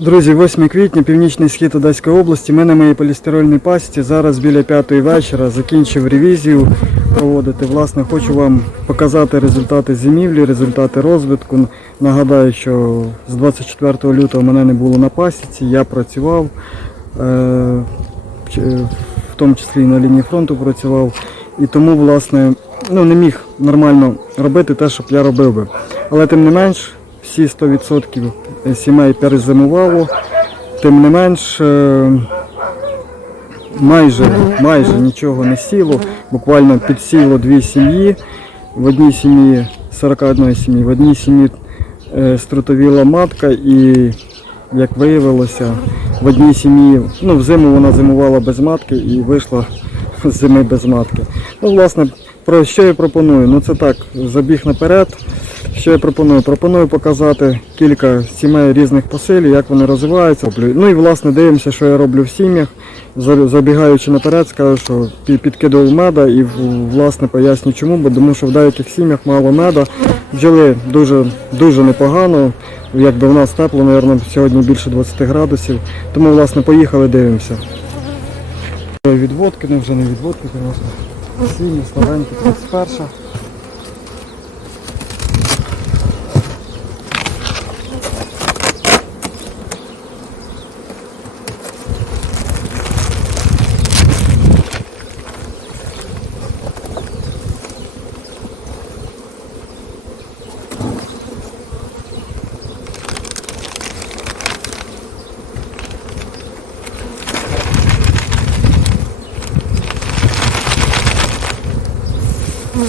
Друзі, 8 квітня, північний схід Одеської області. Ми на моїй полістирольній пасті. Зараз біля п'ятої вечора закінчив ревізію проводити. Власне, хочу вам показати результати зимівлі, результати розвитку. Нагадаю, що з 24 лютого мене не було на пасіці, я працював, е, в тому числі і на лінії фронту працював. І тому, власне, ну, не міг нормально робити те, що я робив би. Але тим не менш, всі 100% сімей перезимувало. Тим не менш, е, майже, майже нічого не сіло. Буквально підсіло дві сім'ї. В одній сім'ї 41 сім'ї, в одній сім'ї е, струтовіла матка і, як виявилося, в одній сім'ї, ну, взиму вона зимувала без матки і вийшла з зими без матки. Ну, власне, про що я пропоную? Ну це так, забіг наперед. Що я пропоную? Пропоную показати кілька сімей різних посилів, як вони розвиваються. Ну і власне дивимося, що я роблю в сім'ях. Забігаючи наперед, скажу, що пі- підкидував меда і власне поясню чому, бо тому що в деяких сім'ях мало меда. Бджоли дуже, дуже непогано. Якби в нас тепло, мабуть, сьогодні більше 20 градусів. Тому власне поїхали, дивимося. Відводки, ну вже не відводки, звісно. Сім'ї, слабенькі, 31. А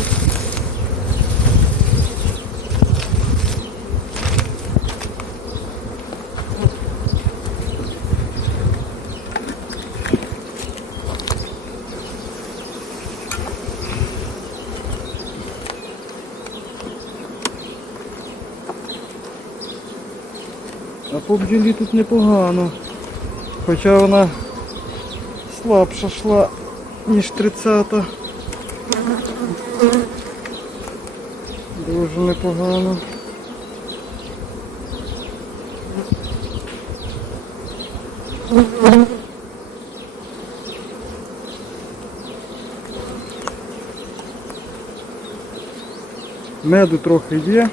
по бджолі тут непогано. Хоча вона слабша йшла, ніж 30-та. Дуже непогано. Меду трохи є.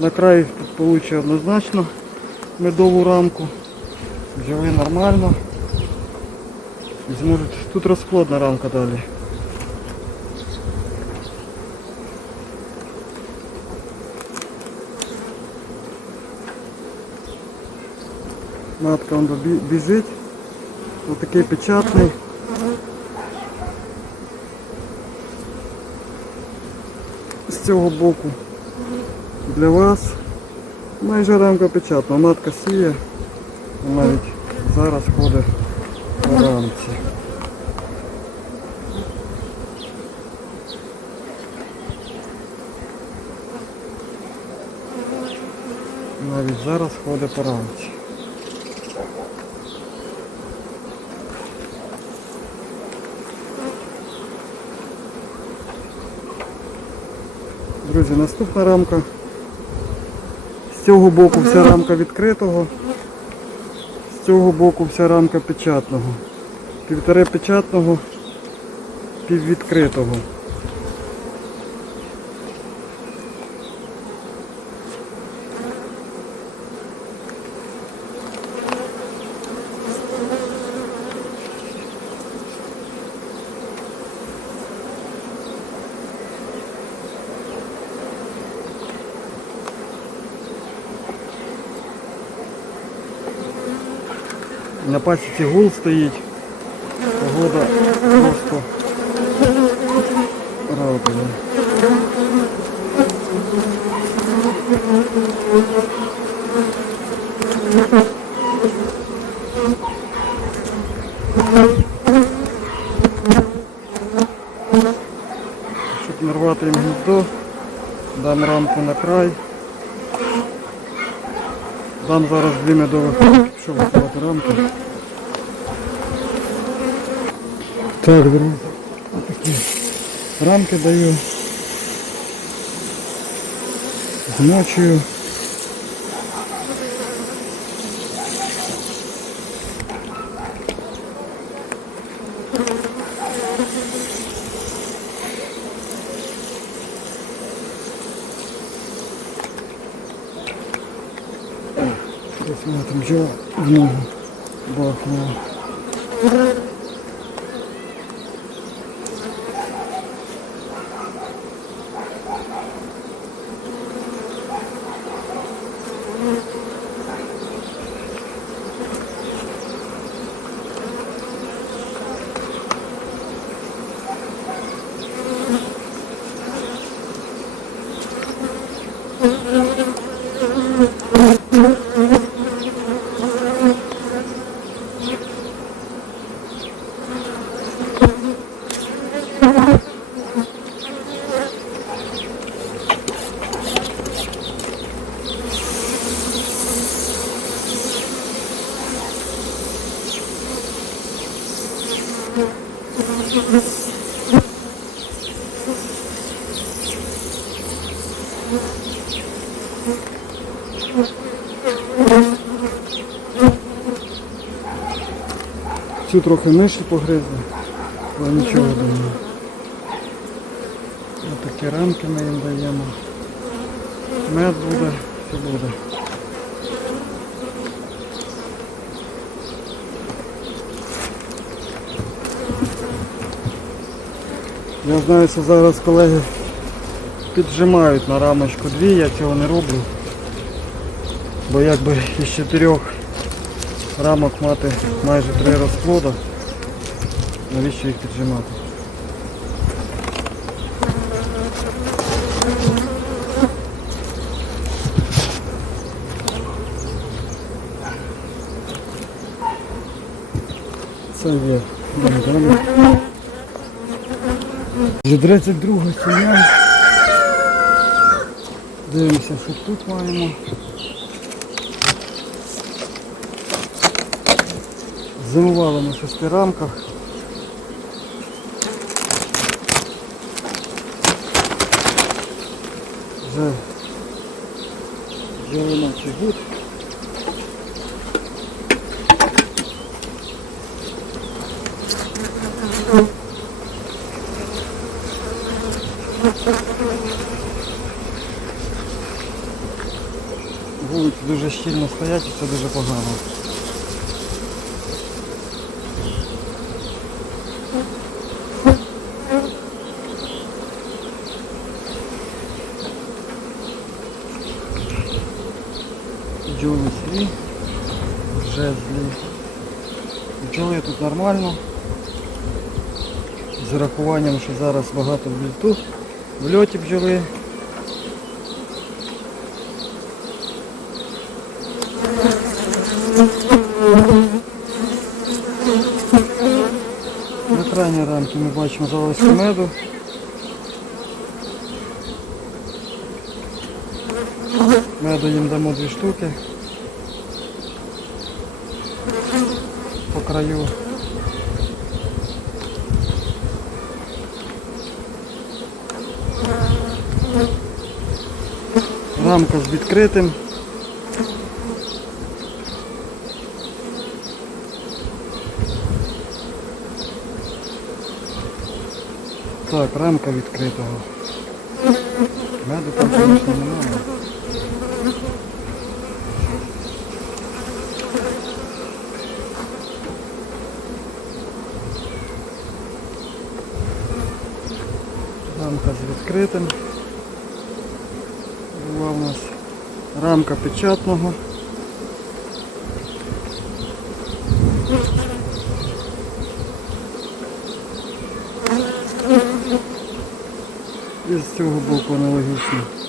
На краї получить однозначно медову рамку. Взяли нормально. І Зможуть. Тут розплодна рамка далі. Матка он бі- біжить. Ось такий печатний. З цього боку для вас майже рамка печатна. Матка сіє. Навіть зараз ходить по рамці. Навіть зараз ходить по рамці. Друзі, наступна рамка. З цього боку вся рамка відкритого, з цього боку вся рамка печатного. Півтори печатного, піввідкритого. На пасіці гул стоїть. Погода просто радує. Щоб не рвати їм гніздо, дам рамку на край. Дам зараз дві медових щоб виходити рамки. Так, друзі, такі рамки даю. Змочую. Ось вона там Цю трохи миші погризли, але нічого думаю. Ось такі рамки ми їм даємо. Мед буде, все буде. Я знаю, що зараз колеги піджимають на рамочку дві, я цього не роблю. Бо якби із чотирьох рамок мати майже три розплода, навіщо їх піджимати? Це є. Вже 32 сім'я. Дивимося, що тут маємо. Зимували на шести рамках. Вже чи гуд. Вулиці дуже щільно стоять і це дуже погано. Бджоли злі, вже злі. Бджоли тут нормально. З урахуванням, що зараз багато в в льоті бджоли. На крайній рамці ми бачимо залишки меду. Меду їм дамо дві штуки. По краю. Рамка з відкритим. Так, рамка відкритого. Меду там, звісно, немає. Рамка з відкритим. Була у нас рамка печатного. З цього боку аналогічно.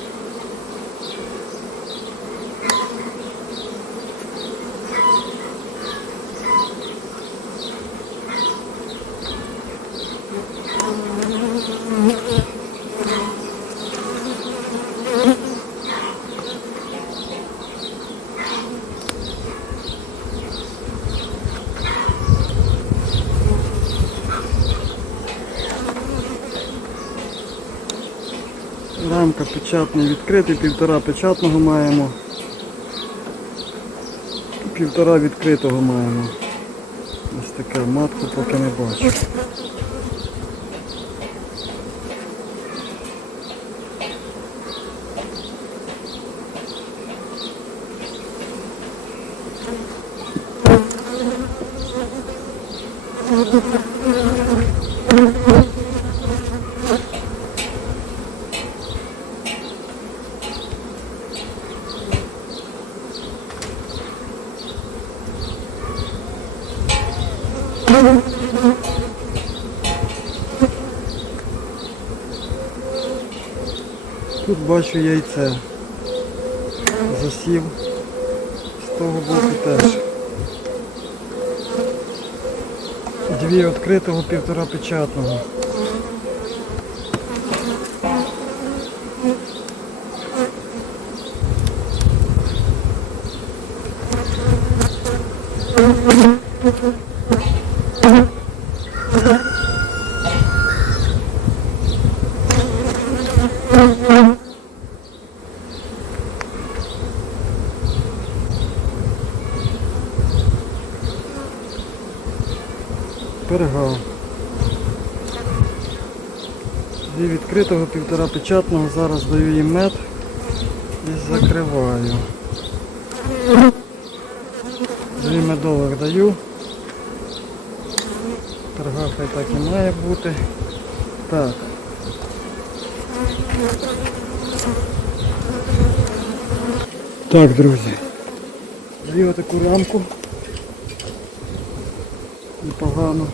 Рамка печатний відкритий, півтора печатного маємо. Півтора відкритого маємо. Ось таке матку поки не бачу. Тут бачу яйце. Засів. З того боку теж. Дві відкритого, півтора печатного. Пергав. Дві відкритого, півтора печатного. Зараз даю їм мед і закриваю. Дві медових даю. Перга хай так і має бути. Так. Так, друзі. Даю таку рамку. Непогано.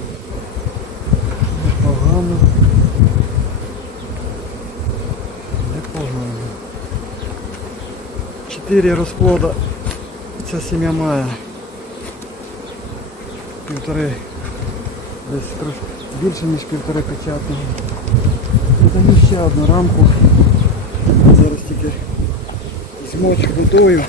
4 розплода ця сім'я має. Півтори, десь трошки більше ніж півтори печатного. Додаю ще одну рамку. Зараз тільки змочу готую.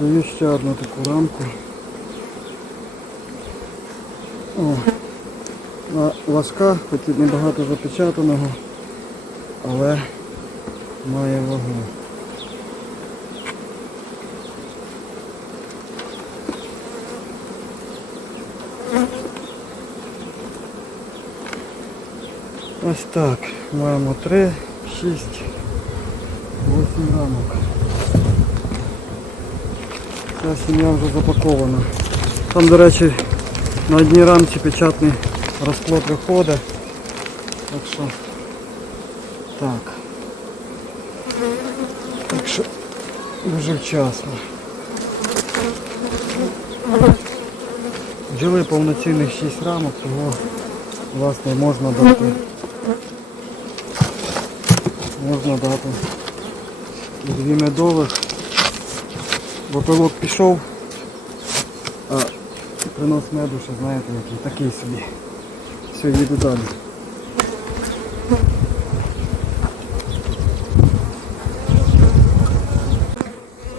Даю ще одну таку рамку. О, на важка, хоч і небагато запечатаного, але має вагу. Ось так. Маємо 3, 6, 8 рамок. Ця сім'я вже запакована. Там, до речі, на одній рамці печатний розплод виходить. Так що так. Так що дуже вчасно. Взяли повноцінних 6 рамок, того власне можна дати. Можна дати дві медових. Бо пилок пішов, а принос меду, ще знаєте, який такий собі. Все, їду далі.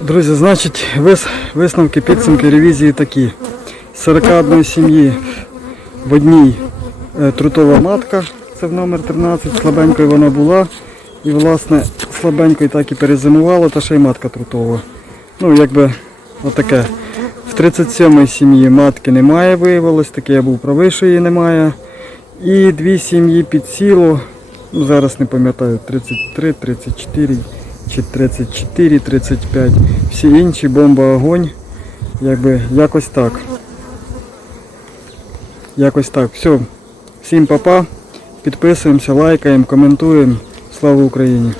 Друзі, значить, вис- висновки, підсумки ревізії такі. З 41 сім'ї в одній е, трутова матка, це в номер 13, слабенькою вона була. І власне слабенькою так і перезимувала, та ще й матка трутова. Ну, якби отаке. В 37-й сім'ї матки немає, виявилось, таке я був правий, що її немає. І дві сім'ї підсіло, ну зараз не пам'ятаю, 33, 34 чи 34, 35. Всі інші бомба огонь. Якби якось так. Якось так. Все. Всім папа. Підписуємося, лайкаємо, коментуємо. Слава Україні!